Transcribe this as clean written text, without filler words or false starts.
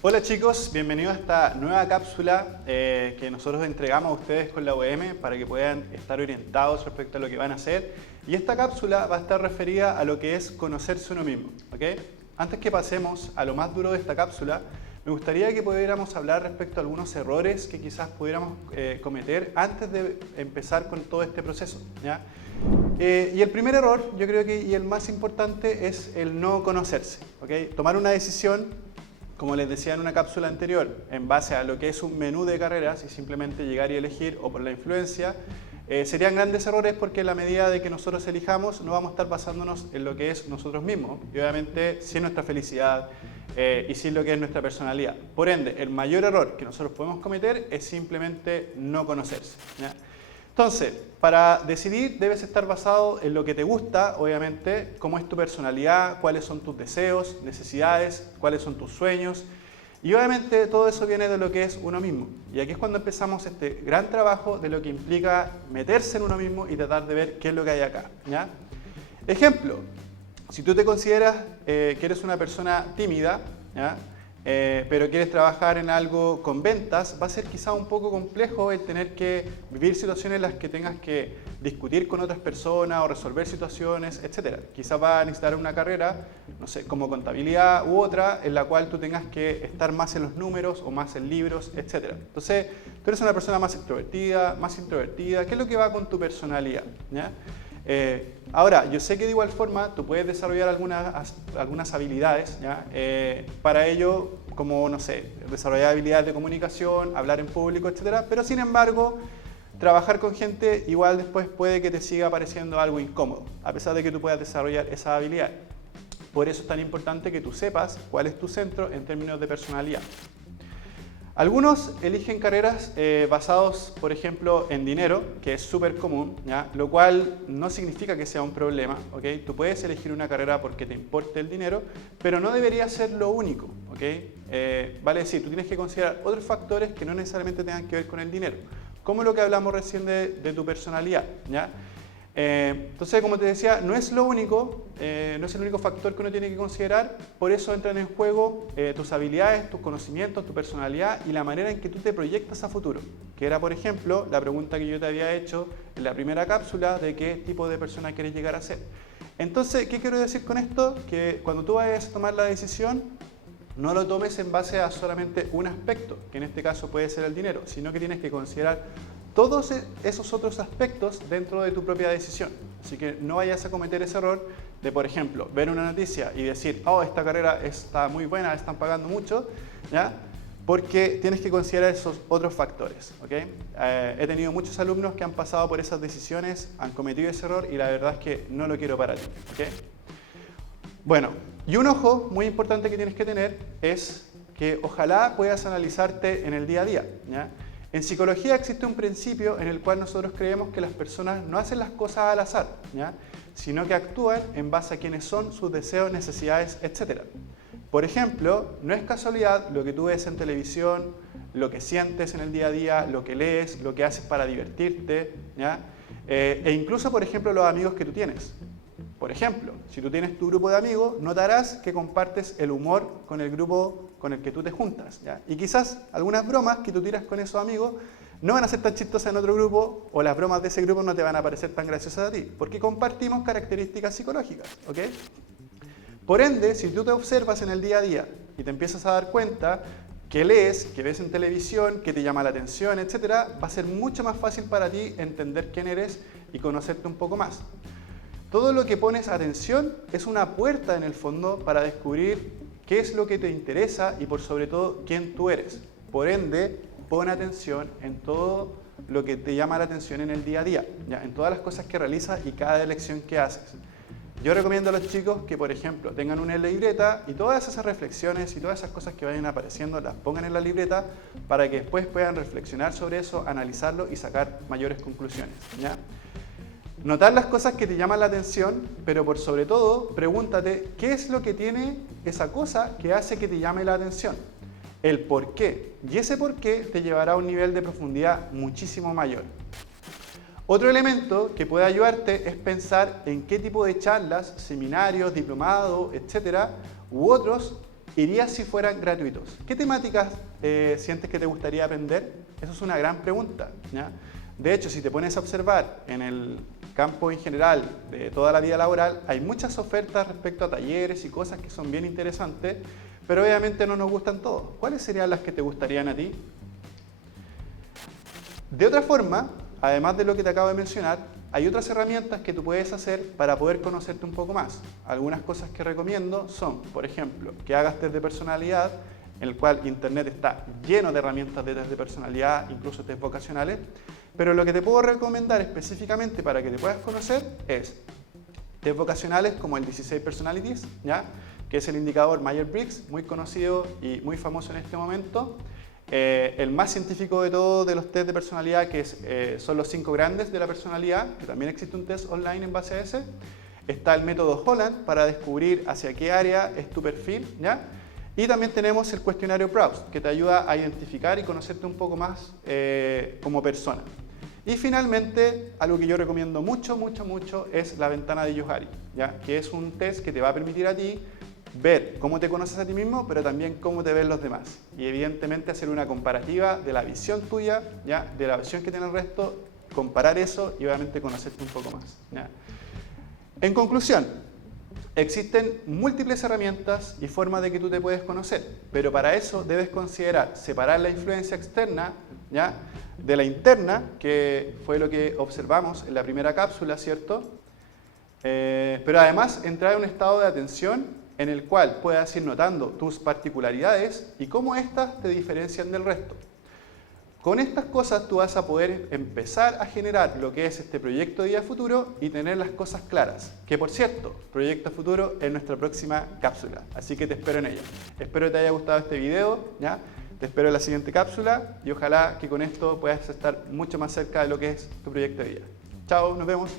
Hola chicos, bienvenidos a esta nueva cápsula que nosotros entregamos a ustedes con la UEM para que puedan estar orientados respecto a lo que van a hacer. Y esta cápsula va a estar referida a lo que es conocerse uno mismo, ¿ok? Antes que pasemos a lo más duro de esta cápsula, me gustaría que pudiéramos hablar respecto a algunos errores que quizás pudiéramos cometer antes de empezar con todo este proceso, ¿ya? Y el primer error, yo creo que y el más importante, es el no conocerse, ¿ok? Tomar una decisión, como les decía en una cápsula anterior, en base a lo que es un menú de carreras y simplemente llegar y elegir o por la influencia, serían grandes errores porque en la medida de que nosotros elijamos no vamos a estar basándonos en lo que es nosotros mismos y obviamente sin nuestra felicidad y sin lo que es nuestra personalidad. Por ende, el mayor error que nosotros podemos cometer es simplemente no conocerse, ¿ya? Entonces, para decidir debes estar basado en lo que te gusta, obviamente, cómo es tu personalidad, cuáles son tus deseos, necesidades, cuáles son tus sueños. Y obviamente todo eso viene de lo que es uno mismo. Y aquí es cuando empezamos este gran trabajo de lo que implica meterse en uno mismo y tratar de ver qué es lo que hay acá, ¿ya? Ejemplo, si tú te consideras que eres una persona tímida, ¿ya? Pero quieres trabajar en algo con ventas, va a ser quizá un poco complejo el tener que vivir situaciones en las que tengas que discutir con otras personas o resolver situaciones, etc. Quizás vas a necesitar una carrera, no sé, como contabilidad u otra, en la cual tú tengas que estar más en los números o más en libros, etc. Entonces, tú eres una persona más extrovertida, más introvertida, ¿qué es lo que va con tu personalidad? ¿Ya? Ahora, yo sé que de igual forma tú puedes desarrollar algunas habilidades, ¿ya? Para ello, como, no sé, desarrollar habilidades de comunicación, hablar en público, etc. Pero sin embargo, trabajar con gente igual después puede que te siga pareciendo algo incómodo, a pesar de que tú puedas desarrollar esa habilidad. Por eso es tan importante que tú sepas cuál es tu centro en términos de personalidad. Algunos eligen carreras basados, por ejemplo, en dinero, que es súper común, ¿ya? Lo cual no significa que sea un problema, ¿ok? Tú puedes elegir una carrera porque te importe el dinero, pero no debería ser lo único, ¿ok? Vale decir, tú tienes que considerar otros factores que no necesariamente tengan que ver con el dinero, como lo que hablamos recién de tu personalidad, ¿ya? Entonces, como te decía, no es lo único, no es el único factor que uno tiene que considerar, por eso entran en juego tus habilidades, tus conocimientos, tu personalidad y la manera en que tú te proyectas a futuro, que era, por ejemplo, la pregunta que yo te había hecho en la primera cápsula de qué tipo de persona quieres llegar a ser. Entonces, ¿qué quiero decir con esto? Que cuando tú vayas a tomar la decisión, no lo tomes en base a solamente un aspecto, que en este caso puede ser el dinero, sino que tienes que considerar todos esos otros aspectos dentro de tu propia decisión. Así que no vayas a cometer ese error de, por ejemplo, ver una noticia y decir, oh, esta carrera está muy buena, están pagando mucho, ¿ya? Porque tienes que considerar esos otros factores, ¿ok? He tenido muchos alumnos que han pasado por esas decisiones, han cometido ese error y la verdad es que no lo quiero para ti, ¿ok? Bueno, y un ojo muy importante que tienes que tener es que ojalá puedas analizarte en el día a día, ¿ya? En psicología existe un principio en el cual nosotros creemos que las personas no hacen las cosas al azar, ¿ya? Sino que actúan en base a quiénes son, sus deseos, necesidades, etc. Por ejemplo, no es casualidad lo que tú ves en televisión, lo que sientes en el día a día, lo que lees, lo que haces para divertirte, ¿ya? E incluso, por ejemplo, los amigos que tú tienes. Por ejemplo, si tú tienes tu grupo de amigos, notarás que compartes el humor con el grupo con el que tú te juntas, ¿ya? Y quizás algunas bromas que tú tiras con esos amigos no van a ser tan chistosas en otro grupo o las bromas de ese grupo no te van a parecer tan graciosas a ti, porque compartimos características psicológicas, ¿ok? Por ende, si tú te observas en el día a día y te empiezas a dar cuenta que lees, que ves en televisión, que te llama la atención, etc., va a ser mucho más fácil para ti entender quién eres y conocerte un poco más. Todo lo que pones atención es una puerta en el fondo para descubrir qué es lo que te interesa y por sobre todo quién tú eres. Por ende, pon atención en todo lo que te llama la atención en el día a día, ¿ya? En todas las cosas que realizas y cada elección que haces. Yo recomiendo a los chicos que, por ejemplo, tengan una libreta y todas esas reflexiones y todas esas cosas que vayan apareciendo las pongan en la libreta para que después puedan reflexionar sobre eso, analizarlo y sacar mayores conclusiones, ¿ya? Notar las cosas que te llaman la atención, pero por sobre todo, pregúntate qué es lo que tiene esa cosa que hace que te llame la atención. El por qué. Y ese por qué te llevará a un nivel de profundidad muchísimo mayor. Otro elemento que puede ayudarte es pensar en qué tipo de charlas, seminarios, diplomados, etcétera, u otros irías si fueran gratuitos? ¿Qué temáticas sientes que te gustaría aprender? Eso es una gran pregunta, ¿ya? De hecho, si te pones a observar en el campo en general de toda la vida laboral, hay muchas ofertas respecto a talleres y cosas que son bien interesantes, pero obviamente no nos gustan todos. ¿Cuáles serían las que te gustarían a ti? De otra forma, además de lo que te acabo de mencionar, hay otras herramientas que tú puedes hacer para poder conocerte un poco más. Algunas cosas que recomiendo son, por ejemplo, que hagas test de personalidad, en el cual Internet está lleno de herramientas de test de personalidad, incluso test vocacionales, pero lo que te puedo recomendar específicamente para que te puedas conocer es test vocacionales como el 16 Personalities, ¿ya? Que es el indicador Myers-Briggs, muy conocido y muy famoso en este momento. El más científico de todos de los test de personalidad, que son los 5 grandes de la personalidad, que también existe un test online en base a ese. Está el método Holland para descubrir hacia qué área es tu perfil, ¿ya? Y también tenemos el cuestionario Proust, que te ayuda a identificar y conocerte un poco más como persona. Y finalmente, algo que yo recomiendo mucho es la ventana de Johari, ¿ya? Que es un test que te va a permitir a ti ver cómo te conoces a ti mismo, pero también cómo te ven los demás. Y evidentemente hacer una comparativa de la visión tuya, ¿ya? De la visión que tiene el resto, comparar eso y obviamente conocerte un poco más, ¿ya? En conclusión, existen múltiples herramientas y formas de que tú te puedes conocer, pero para eso debes considerar separar la influencia externa, ¿ya? De la interna, que fue lo que observamos en la primera cápsula, ¿cierto? Pero además entrar en un estado de atención en el cual puedas ir notando tus particularidades y cómo éstas te diferencian del resto. Con estas cosas tú vas a poder empezar a generar lo que es este proyecto de vida futuro y tener las cosas claras. Que por cierto, proyecto futuro es nuestra próxima cápsula, así que te espero en ella. Espero que te haya gustado este video, ¿ya? Te espero en la siguiente cápsula y ojalá que con esto puedas estar mucho más cerca de lo que es tu proyecto de vida. Chao, nos vemos.